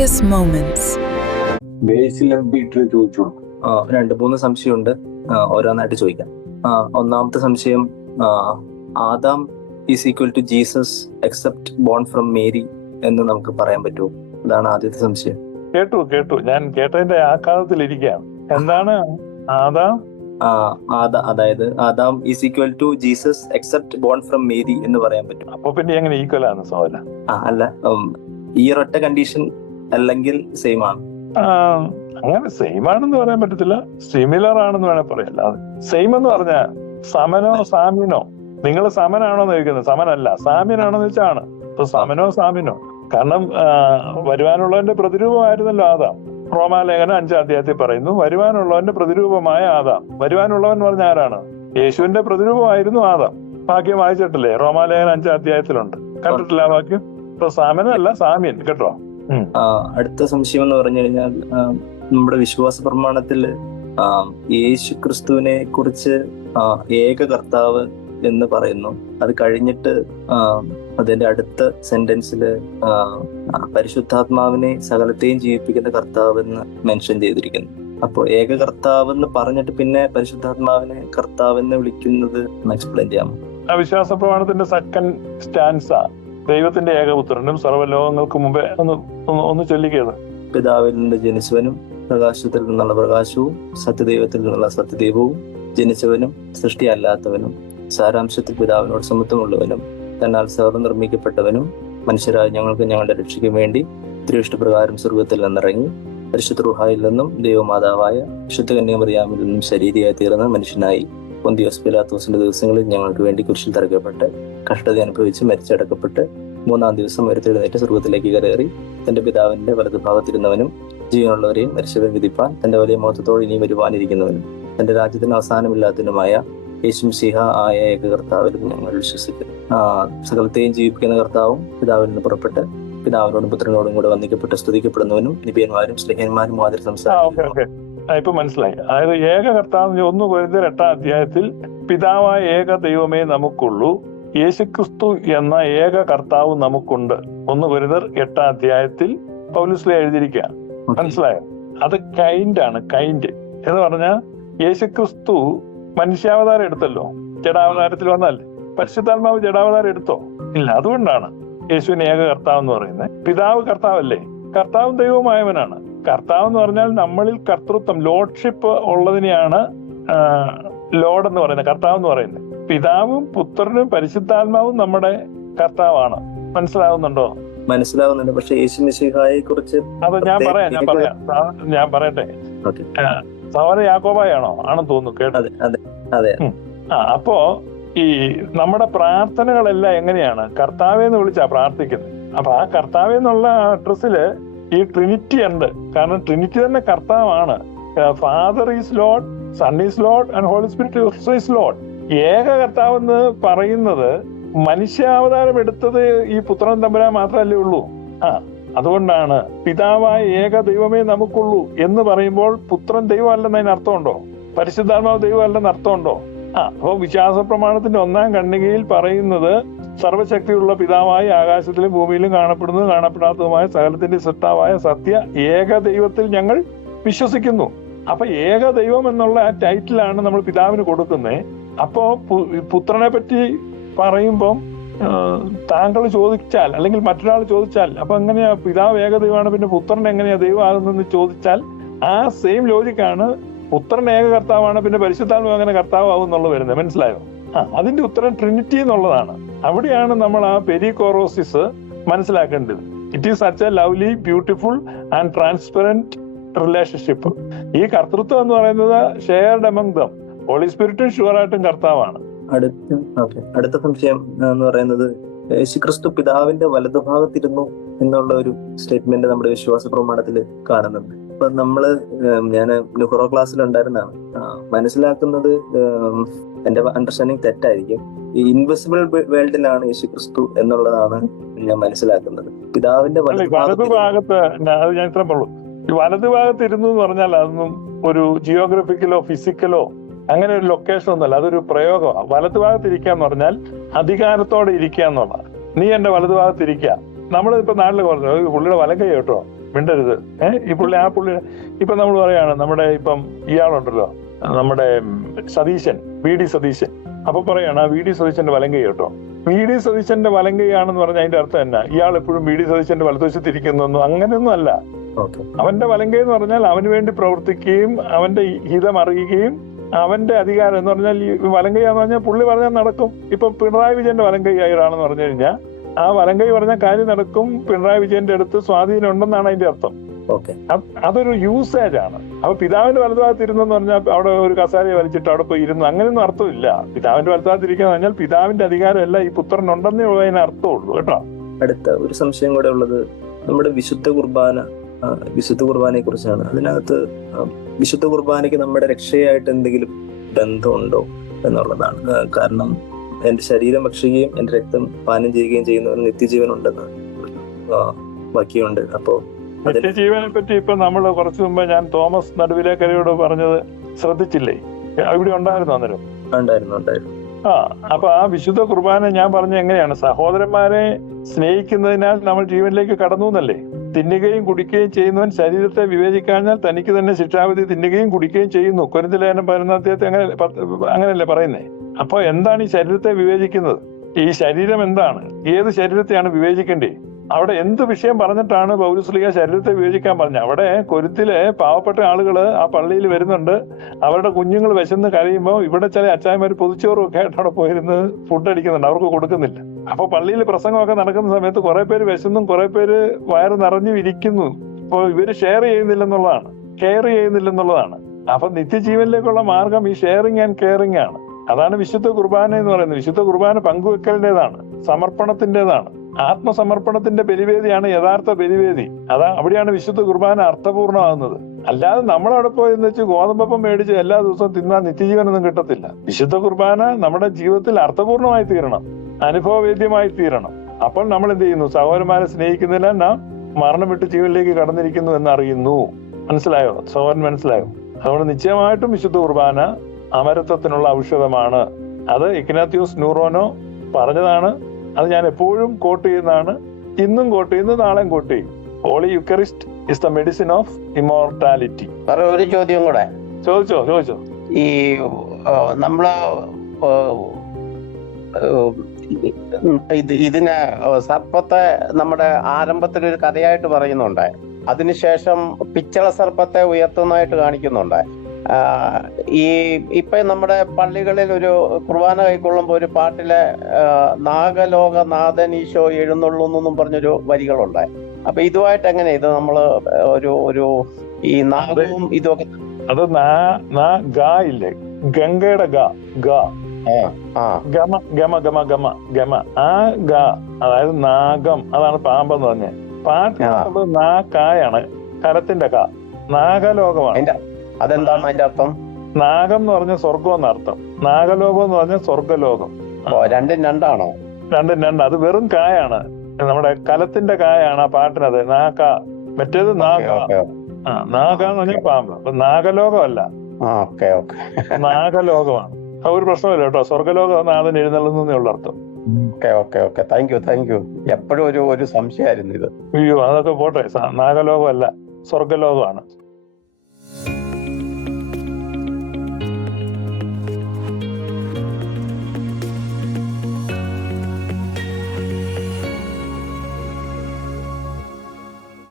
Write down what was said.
Mysterious Moments. Basil M Peter ചോദിച്ചു രണ്ട് മൂന്ന് സംശയമുണ്ട്. ഓരോന്നായിട്ട് ചോദിക്കാം. ഒന്നാമത്തെ സംശയം Adam is equal to Jesus except born from Mary എന്ന് നമുക്ക് പറയാൻ പറ്റുമോ? അതാണ് ആദ്യത്തെ സംശയം. കേട്ടു കേട്ടു. ഞാൻ കേട്ടതിന്റെ ആഘാതത്തിൽ ഇരിക്കാം. എന്താണ് ആദാം? അതായത് Adam is equal to Jesus except born from Mary എന്ന് പറയാൻ പറ്റും. അപ്പൊ പിന്നെ എങ്ങനെ ഈക്വൽ ആണ് സോല അല്ല ഈ ഒരൊറ്റ കണ്ടീഷൻ അല്ലെങ്കിൽ സെയിം ആണ്? അങ്ങനെ സെയിം ആണെന്ന് പറയാൻ പറ്റത്തില്ല. സിമിലർ ആണെന്ന് വേണേ പറയാം. അല്ലാതെ സെയിം എന്ന് പറഞ്ഞ സമനോ സാമ്യനോ നിങ്ങൾ സമനാണോ എന്ന് ചോദിക്കുന്നത്? സമനല്ല. സാമ്യനാണോ എന്ന് വെച്ചാണ് ഇപ്പൊ സമനോ സാമ്യനോ കാരണം വരുവാനുള്ളവന്റെ പ്രതിരൂപമായിരുന്നല്ലോ ആദാം. റോമാലേഖനം അഞ്ചാം അധ്യായത്തിൽ പറയുന്നു വരുവാനുള്ളവന്റെ പ്രതിരൂപമായ ആദാം. വരുവാനുള്ളവൻ പറഞ്ഞ ആരാണ്? യേശുവിന്റെ പ്രതിരൂപമായിരുന്നു ആദാം. വാക്യം വായിച്ചിട്ടില്ലേ? റോമാലേഖനം അഞ്ചാം അധ്യായത്തിലുണ്ട്. കണ്ടിട്ടില്ല വാക്യം? ഇപ്പൊ സാമനല്ല സാമ്യൻ. കേട്ടോ? അടുത്ത സംശയം എന്ന് പറഞ്ഞു കഴിഞ്ഞാൽ നമ്മുടെ വിശ്വാസ പ്രമാണത്തിൽ യേശു ക്രിസ്തുവിനെ കുറിച്ച് ഏക കർത്താവ് എന്ന് പറയുന്നു. അത് കഴിഞ്ഞിട്ട് അതിന്റെ അടുത്ത സെന്റൻസിൽ പരിശുദ്ധാത്മാവിനെ സകലത്തെയും ജീവിപ്പിക്കുന്ന കർത്താവ് എന്ന് മെൻഷൻ ചെയ്തിരിക്കുന്നു. അപ്പോൾ ഏക കർത്താവ് എന്ന് പറഞ്ഞിട്ട് പിന്നെ പരിശുദ്ധാത്മാവിനെ കർത്താവ് എന്ന് വിളിക്കുന്നത് എക്സ്പ്ലെയിൻ ചെയ്യാമോ? ആ വിശ്വാസ പ്രമാണത്തിന്റെ സെക്കൻഡ് സ്റ്റാൻസ ദൈവത്തിന്റെ ഏകപുത്രനും സർവലോകങ്ങൾക്ക് മുമ്പേ ഒന്ന് ഒന്ന് ഒന്ന് ചൊല്ലിക്കത് പിതാവിൽ ജനിച്ചവനും പ്രകാശത്തിൽ നിന്നുള്ള പ്രകാശവും സത്യദൈവത്തിൽ നിന്നുള്ള സത്യദൈവവും ജനിച്ചവനും സൃഷ്ടിയല്ലാത്തവനും സാരാംശത്തിൽ പിതാവിനോട് സമത്വമുള്ളവനും തന്നാൽ സർവ നിർമ്മിക്കപ്പെട്ടവനും മനുഷ്യരായ ഞങ്ങൾക്ക് ഞങ്ങളുടെ രക്ഷയ്ക്ക് വേണ്ടി തിരുവിഷ്ടപ്രകാരം സ്വർഗത്തിൽ നിന്നിറങ്ങി പരിശുദ്ധ റുഹായിൽ നിന്നും ദൈവമാതാവായ വിശുദ്ധ കന്യാമറിയാമിൽ നിന്നും ശരീരയായി തീർന്ന മനുഷ്യനായി പൊന്തിയോസ് പിലാത്തോസിന്റെ ദിവസങ്ങളിൽ ഞങ്ങൾക്ക് വേണ്ടി കുരിശിൽ തറയ്ക്കപ്പെട്ട് കഷ്ടത അനുഭവിച്ച് മരിച്ചടക്കപ്പെട്ട് മൂന്നാം ദിവസം ഉയർത്തെഴുന്നേറ്റ് സ്വർഗത്തിലേക്ക് കയറി തന്റെ പിതാവിന്റെ വലതുഭാഗത്തിരുന്നവനും ജീവനുള്ളവരെയും മരിച്ചവരെ വിധിപ്പാൻ തന്റെ വലിയ മോത്തത്തോട് ഇനി വരുവാനിരിക്കുന്നവനും തന്റെ രാജ്യത്തിന് അവസാനമില്ലാത്തതിനുമായ യേശും സിഹ ആയ ഏക കർത്താവിലും ഞങ്ങൾ വിശ്വസിക്കുന്നു. ആ, സകലത്തെയും ജീവിപ്പിക്കുന്ന കർത്താവും പിതാവിൽ നിന്ന് പുറപ്പെട്ട് പിതാവിനോടും പുത്രനോടും കൂടെ വന്ദിക്കപ്പെട്ട് സ്തുതിക്കപ്പെടുന്നവനും നിപിയന്മാരും സ്നേഹന്മാരും മാതിരി ഓക്കെ ഇപ്പൊ മനസ്സിലായി. അതായത് ഏക കർത്താവ് ഒന്ന് കൊരിന്ത്യർ എട്ടാം അധ്യായത്തിൽ പിതാവായ ഏക ദൈവമേ നമുക്കുള്ളൂ. യേശുക്രിസ്തു എന്ന ഏക കർത്താവ് നമുക്കുണ്ട്. ഒന്ന് ഗുരുതർ എട്ടാം അധ്യായത്തിൽ പൗലുസ്ലി എഴുതിയിരിക്കുകയാണ് മനസ്സിലായോ? അത് കൈൻഡ് ആണ് കൈൻഡ്. എന്ന് പറഞ്ഞാൽ യേശുക്രിസ്തു മനുഷ്യാവതാരം എടുത്തല്ലോ. ജഡാവതാരത്തിൽ വന്നാൽ പരിശുദ്ധാത്മാവ് ജഡാവതാരം എടുത്തോ? ഇല്ല അതുകൊണ്ടാണ് യേശുവിന് ഏക കർത്താവ് എന്ന് പറയുന്നത്. പിതാവ് കർത്താവല്ലേ? കർത്താവും ദൈവമായവനാണ് കർത്താവ് എന്ന് പറഞ്ഞാൽ നമ്മളിൽ കർത്തൃത്വം ലോഡ്ഷിപ്പ് ഉള്ളതിനെയാണ് ലോഡ് എന്ന് പറയുന്നത്. കർത്താവ് എന്ന് പറയുന്നത്. പിതാവും പുത്രനും പരിശുദ്ധാത്മാവും നമ്മുടെ കർത്താവാണ്. മനസ്സിലാവുന്നുണ്ടോ? മനസ്സിലാവുന്നുണ്ട്. പക്ഷെ യേശു മിശിഹായെ കുറിച്ച് അത് ഞാൻ പറയാം ഞാൻ പറയാം. ഞാൻ പറയട്ടെ? സഹോദര യാക്കോബായാണോ? ആണെന്ന് തോന്നുന്നു കേട്ടത് അതെ ആ അപ്പോ ഈ നമ്മുടെ പ്രാർത്ഥനകളെല്ലാം എങ്ങനെയാണ്? കർത്താവെ എന്ന് വിളിച്ചാ പ്രാർത്ഥിക്കുന്നത്. അപ്പൊ ആ കർത്താവെ എന്നുള്ള അഡ്രസ്സിൽ ഈ ട്രിനിറ്റി ഉണ്ട്. കാരണം ട്രിനിറ്റി തന്നെ കർത്താവാണ്. Father is Lord Son is Lord and Holy Spirit is Lord. ഏക കർത്താവ് എന്ന് പറയുന്നത് മനുഷ്യാവതാരം എടുത്തത് ഈ പുത്രൻ തമ്പുരാൻ മാത്രമല്ലേ ഉള്ളൂ? ആ അതുകൊണ്ടാണ് പിതാവായ ഏക ദൈവമേ നമുക്കുള്ളൂ എന്ന് പറയുമ്പോൾ പുത്രൻ ദൈവമല്ലെന്ന് അതിന് അർത്ഥമുണ്ടോ? പരിശുദ്ധാത്മാവ് ദൈവമല്ലെന്ന് അർത്ഥമുണ്ടോ? ആ അപ്പൊ വിശ്വാസ പ്രമാണത്തിന്റെ ഒന്നാം കണ്ണികയിൽ പറയുന്നത് സർവശക്തിയുള്ള പിതാവായി ആകാശത്തിലും ഭൂമിയിലും കാണപ്പെടുന്നതും കാണപ്പെടാത്തതുമായ സകലത്തിന്റെ സൃഷ്ടാവായ സത്യ ഏക ദൈവത്തിൽ ഞങ്ങൾ വിശ്വസിക്കുന്നു. അപ്പൊ ഏക ദൈവം എന്നുള്ള ആ ടൈറ്റിലാണ് നമ്മൾ പിതാവിന് കൊടുക്കുന്നത്. അപ്പോ പുത്രനെ പറ്റി പറയുമ്പം താങ്കൾ ചോദിച്ചാൽ അല്ലെങ്കിൽ മറ്റൊരാൾ ചോദിച്ചാൽ അപ്പൊ എങ്ങനെയാ പിതാവ് ഏക ദൈവമാണ് പിന്നെ പുത്രൻ എങ്ങനെയാ ദൈവമാകുന്നതെന്ന് ചോദിച്ചാൽ ആ സെയിം ലോജിക്കാണ് പുത്രൻ ഏക കർത്താവാണ് പിന്നെ പരിശുദ്ധാത്മ അങ്ങനെ കർത്താവാകും എന്നുള്ളത് വരുന്നത്. മനസ്സിലായോ? ആ അതിന്റെ ഉത്തരം ട്രിനിറ്റി എന്നുള്ളതാണ്. അവിടെയാണ് നമ്മൾ ആ പെരികോറോസിസ് മനസ്സിലാക്കേണ്ടത്. It is such a lovely beautiful and transparent relationship ഈ കർത്തൃത്വം എന്ന് പറയുന്നത് ഷെയർഡ് എമംഗ് ദം ഹോളി സ്പിരിറ്റും ഷുവറായിട്ടും കർത്താവാണ്. അടുത്ത അടുത്ത സംശയം എന്ന് പറയുന്നത് യേശുക്രിസ്തു പിതാവിന്റെ വലതുഭാഗത്തിരുന്നു എന്നുള്ള ഒരു സ്റ്റേറ്റ്മെന്റ് നമ്മുടെ വിശ്വാസ പ്രമാണത്തിൽ കാണുന്നുണ്ട്. അപ്പൊ നമ്മൾ ഞാൻ ലുഹറോ ക്ലാസ്സിൽ ഉണ്ടായിരുന്നാണ് മനസ്സിലാക്കുന്നത് എന്റെ അണ്ടർസ്റ്റാൻഡിങ് തെറ്റായിരിക്കും. ഈ ഇൻവിസിബിൾ വേൾഡിലാണ് യേശുക്രിസ്തു എന്നുള്ളതാണ് ഞാൻ മനസ്സിലാക്കുന്നത്. പിതാവിന്റെ വലതുഭാഗത്ത് അത് ഞാൻ ഇത്ര പറഞ്ഞു ഈ വലതു ഭാഗത്ത് ഇരുന്നു എന്ന് പറഞ്ഞാൽ അതൊന്നും ഒരു ജിയോഗ്രഫിക്കലോ ഫിസിക്കലോ അങ്ങനെ ഒരു ലൊക്കേഷൻ ഒന്നുമല്ല. അതൊരു പ്രയോഗമാണ് വലതുഭാഗത്ത് ഇരിക്കുക എന്ന് പറഞ്ഞാൽ അധികാരത്തോടെ ഇരിക്കുക എന്നുള്ളതാണ്. നീ എന്റെ വലതുഭാഗത്ത് ഇരിക്കുക നമ്മൾ ഇപ്പൊ നാട്ടിൽ പറഞ്ഞു "ഏയ് പുള്ളിയുടെ വലം കൈ കേട്ടോ. മിണ്ടരുത്. ഏഹ് ഈ പുള്ളി ആ പുള്ളി ഇപ്പൊ നമ്മൾ പറയാണ് നമ്മുടെ ഇപ്പം ഇയാളുണ്ടല്ലോ നമ്മുടെ സതീശൻ വി ഡി സതീശൻ. അപ്പൊ പറയാണ് ആ വി ഡി സതീശന്റെ വലം കൈ കേട്ടോ. വി ഡി സതീശന്റെ വലം കൈയാണെന്ന് പറഞ്ഞ അതിന്റെ അർത്ഥം എന്നാ? ഇയാൾ എപ്പോഴും വി ഡി സതീശന്റെ വലതുവശത്തിരിക്കുന്നൊന്നും അങ്ങനെയൊന്നും അല്ല. അവന്റെ അവന്റെ വലങ്കൈ എന്ന് പറഞ്ഞാൽ അവന് വേണ്ടി പ്രവർത്തിക്കുകയും അവന്റെ ഹിതം അറിയുകയും അവന്റെ അധികാരം എന്ന് പറഞ്ഞാൽ ഈ വലങ്കൈയാന്ന് പറഞ്ഞാൽ പുള്ളി പറഞ്ഞാൽ നടക്കും. ഇപ്പൊ പിണറായി വിജയന്റെ വലങ്കൈ ആയിരാണെന്ന് പറഞ്ഞു കഴിഞ്ഞാൽ ആ വലങ്കൈ പറഞ്ഞ കാര്യം നടക്കും. പിണറായി വിജയന്റെ അടുത്ത് സ്വാധീനം ഉണ്ടെന്നാണ് അതിന്റെ അർത്ഥം. അതൊരു യൂസേജ് ആണ്. അപ്പൊ പിതാവിന്റെ വലതുഭാഗത്ത് ഇരുന്നെന്ന് പറഞ്ഞാൽ അവിടെ ഒരു കസാരയെ വലിച്ചിട്ട് അവിടെ പോയി ഇരുന്നു. അങ്ങനെയൊന്നും അർത്ഥമില്ല. പിതാവിന്റെ വലതുഭാഗത്ത് ഇരിക്കുക എന്ന് പറഞ്ഞാൽ പിതാവിന്റെ അധികാരമല്ല ഈ പുത്രനുണ്ടെന്നേ ഉള്ളതിന് അർത്ഥമുള്ളൂ. കേട്ടോ? അടുത്ത ഒരു സംശയം കൂടെ ഉള്ളത്. നമ്മുടെ വിശുദ്ധ കുർബാന വിശുദ്ധ കുർബാനയെക്കുറിച്ചാണ്. അതിനകത്ത് വിശുദ്ധ കുർബാനയ്ക്ക് നമ്മുടെ രക്ഷയായിട്ട് എന്തെങ്കിലും ബന്ധമുണ്ടോ എന്നുള്ളതാണ്. കാരണം എന്റെ ശരീരം ഭക്ഷിക്കുകയും എന്റെ രക്തം പാനം ചെയ്യുകയും ചെയ്യുന്ന ഒരു നിത്യജീവൻ ഉണ്ടെന്ന് ബാക്കിയുണ്ട്. അപ്പോൾ നിത്യജീവനെ പറ്റി ഇപ്പൊ നമ്മൾ കുറച്ചു മുമ്പ് ഞാൻ തോമസ് നടുവിലേക്കരയോട് പറഞ്ഞത് ശ്രദ്ധിച്ചില്ലേ? ഇവിടെ ഉണ്ടായിരുന്നു അന്നേരം? ഉണ്ടായിരുന്നു ഉണ്ടായിരുന്നു. ആ അപ്പൊ ആ വിശുദ്ധ കുർബാന ഞാൻ പറഞ്ഞ എങ്ങനെയാണ്? സഹോദരന്മാരെ സ്നേഹിക്കുന്നതിനാൽ നമ്മൾ ജീവനിലേക്ക് കടന്നു എന്നല്ലേ? തിന്നുകയും കുടിക്കുകയും ചെയ്യുന്നവൻ ശരീരത്തെ വിവേചിക്കാഞ്ഞാൽ തനിക്ക് തന്നെ ശിക്ഷാവിധി തിന്നുകയും കുടിക്കുകയും ചെയ്യുന്നു. കൊരിന്തിലേനം പതിനൊന്നാമത്തെ അങ്ങനെ അങ്ങനെയല്ലേ പറയുന്നേ? അപ്പൊ എന്താണ് ഈ ശരീരത്തെ വിവേചിക്കുന്നത്? ഈ ശരീരം എന്താണ്? ഏത് ശരീരത്തെയാണ് വിവേചിക്കേണ്ടത് അവിടെ എന്ത് വിഷയം പറഞ്ഞിട്ടാണ് പൗരസ്ലിക ശരീരത്തെ വിവേചിക്കാൻ പറഞ്ഞത്? അവിടെ കൊരുത്തിലെ പാവപ്പെട്ട ആളുകൾ ആ പള്ളിയിൽ വരുന്നുണ്ട്. അവരുടെ കുഞ്ഞുങ്ങൾ വിശന്ന് കരയുമ്പോൾ ഇവിടെ ചില അച്ചായന്മാർ പൊതിച്ചോറും ഒക്കെ ആയിട്ട് അവിടെ പോയിരുന്ന് ഫുഡ് അടിക്കുന്നുണ്ട്. അവർക്ക് കൊടുക്കുന്നില്ല. അപ്പൊ പള്ളിയിൽ പ്രസംഗമൊക്കെ നടക്കുന്ന സമയത്ത് കുറെ പേര് വിശന്നും കുറെ പേര് വയറ് നിറഞ്ഞു ഇരിക്കുന്നു. അപ്പോൾ ഇവർ ഷെയർ ചെയ്യുന്നില്ലെന്നുള്ളതാണ്. കെയർ ചെയ്യുന്നില്ലെന്നുള്ളതാണ്. അപ്പൊ നിത്യജീവനിലേക്കുള്ള മാർഗം ഈ ഷെയറിങ് ആൻഡ് കെയറിങ് ആണ്. അതാണ് വിശുദ്ധ കുർബാന എന്ന് പറയുന്നത്. വിശുദ്ധ കുർബാന പങ്കുവെക്കലിന്റേതാണ് സമർപ്പണത്തിന്റേതാണ് ആത്മസമർപ്പണത്തിന്റെ ബലിവേദിയാണ് യഥാർത്ഥ ബലിവേദി. അതാ അവിടെയാണ് വിശുദ്ധ കുർബാന അർത്ഥപൂർണമാകുന്നത് അല്ലാതെ നമ്മളവിടെ പോയി എന്ന് വെച്ച് ഗോതമ്പപ്പം മേടിച്ച് എല്ലാ ദിവസവും തിന്നാൻ നിത്യജീവനൊന്നും കിട്ടത്തില്ല. വിശുദ്ധ കുർബാന നമ്മുടെ ജീവിതത്തിൽ അർത്ഥപൂർണമായി തീരണം. അനുഭവവേദ്യമായി തീരണം. അപ്പോൾ നമ്മൾ എന്ത് ചെയ്യുന്നു സഹോദരന്മാരെ സ്നേഹിക്കുന്നില്ല നാം മരണം വിട്ട് ജീവനിലേക്ക് കടന്നിരിക്കുന്നു എന്ന് അറിയുന്നു മനസ്സിലായോ? സഹോദരൻ മനസ്സിലായോ? അതുകൊണ്ട് നിശ്ചയമായിട്ടും വിശുദ്ധ കുർബാന അമരത്വത്തിനുള്ള ഔഷധമാണ്. അത് ഇഗ്നാത്യൂസ് ന്യൂറോനോ പറഞ്ഞതാണ്. അത് ഞാൻ എപ്പോഴും കോട്ട് ചെയ്യുന്നതാണ്. ഇന്നും കോട്ട് ചെയ്യുന്നു നാളെയും കോട്ട് ചെയ്യും. Holy Eucharist is the medicine of immortality ഒരു ചോദ്യം കൂടെ. ചോദിച്ചോ ചോദിച്ചോ. ഈ നമ്മൾ ഇത് ഇതിന് സർപ്പത്തെ നമ്മുടെ ആരംഭത്തിൽ ഒരു കഥയായിട്ട് പറയുന്നുണ്ട്. അതിനുശേഷം പിച്ചള സർപ്പത്തെ ഉയർത്തുന്നതായിട്ട് കാണിക്കുന്നുണ്ട്. ഈ ഇപ്പൊ നമ്മുടെ പള്ളികളിൽ ഒരു കുർബാന കൈക്കൊള്ളുമ്പോൾ ഒരു പാട്ടിലെ നാഗലോക ഈശോ എഴുന്നള്ളുന്നെന്നും പറഞ്ഞൊരു വരികളുണ്ട്. അപ്പൊ ഇതുമായിട്ട് എങ്ങനെ ഇത് നമ്മൾ ഒരു ഒരു ഈ നാഗവും ഇതൊക്കെ അത് നാ നാ ഗ ഇല്ലേ? ഗംഗയുടെ ഗ ഗ. ഗമ ഗമ ഗമ ഗമ ഗമ. ആ ഗ അതായത് നാഗം. അതാണ് പാമ്പെന്ന് പറഞ്ഞത് പാട്ട് നാ കായാണ്. കരത്തിന്റെ ക. നാഗലോകമാണ്. അതെന്താണ് അതിന്റെ അർത്ഥം? നാഗം എന്ന് പറഞ്ഞ സ്വർഗം എന്നർത്ഥം നാഗലോകം എന്ന് പറഞ്ഞ സ്വർഗലോകം രണ്ടും രണ്ടാണോ? രണ്ടും രണ്ട്. അത് വെറും കായാണ്. നമ്മുടെ കലത്തിന്റെ കായാണ് ആ പാട്ടിനത്. നാക മറ്റേത് നാഗ. ആ നാഗ എന്ന് പറഞ്ഞാൽ പാമ്പ്. അപ്പൊ നാഗലോകമല്ല. നാഗലോകമാണ്. ഒരു പ്രശ്നമില്ല കേട്ടോ. സ്വർഗലോകം നാഥൻ എഴുന്നള്ളുന്നേ ഉള്ള അർത്ഥം. Okay okay okay. Thank you thank you എപ്പോഴും ഒരു ഒരു സംശയമായിരുന്നു ഇത്. അയ്യോ അതൊക്കെ പോട്ടെ. നാഗലോകമല്ല സ്വർഗലോകമാണ്